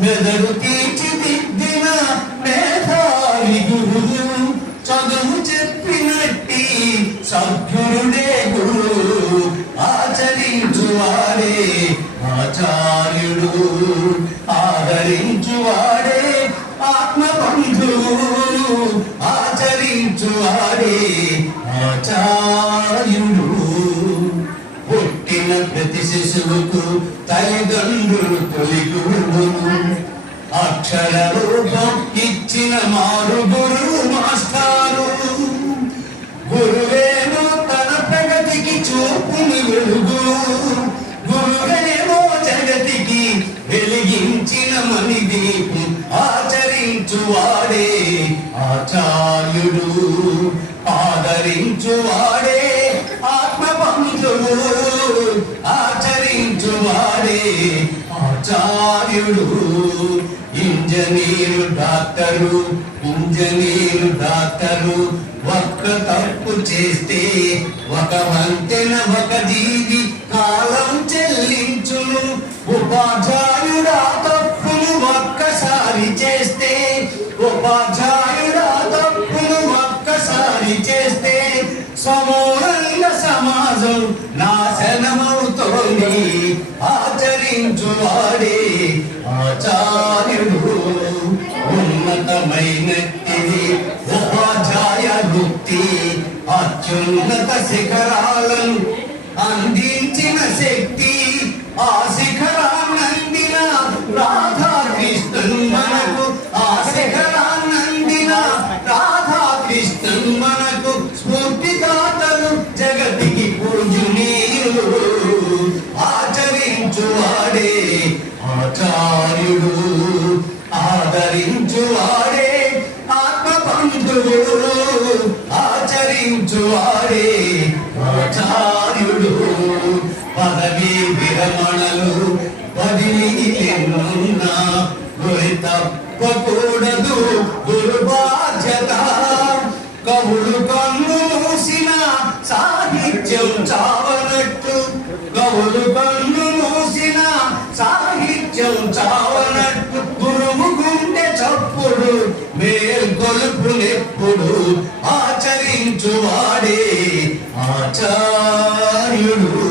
మెదడు తీర్చిదిద్దిన మేధావి గురువు. చదువు చెప్పినట్టి సభ్యుడే గురువు. ఆచరించువాడే ఆచార్యుడు. ఆదరించువాడే ఆత్మబంధువు. ఆచరించువాడే ఆచార్యుడు. పుట్టిన ప్రతి శిశువుకు తల్లిదండ్రులు తొలి గురువులు అక్షర రూపం ఇచ్చిన మారు గురువు మాస్టారు గురువేమో తన ప్రగతికి చూపుని వెలుగు. గురువేమో జగతికి వెలిగించిన మణి దీపం ఆచరించువాడే ఆచార్యుడు. ఆదరించువాడే ఆచార్యుడు ఇంజనీరు డాక్టరు ఇంజనీరు డాక్టరు. ఒక్క తప్పు చేస్తే ఒక వంతెన ఒక జీవి కాలం చెల్లించును. ఉపాధ్యాయుడా తప్పులు ఒక్కసారి చేస్తే ఉపాధ్యాయుడా తప్పులు ఒక్కసారి చేస్తే సమూలంగా సమాజం నాశనమవుతోంది ఆచరించువాడే ఆచార్యుడు. ఉన్నతమైనటిది ఉపాధ్యాయ వృత్తి అత్యున్నత శిఖరాలను అందించిన శక్తి ఆశి ఆచార్యుడు ఆదరించువాడే ఆత్మబంధువు ఆచరించువాడే ఆచార్యుడు పదవి విరమణలు పదిని తప్పకూడదు చావనట్టు గురువు గుండె చప్పుడు మేల్కొలుపునెప్పుడు ఆచరించువాడే ఆచార్యుడు.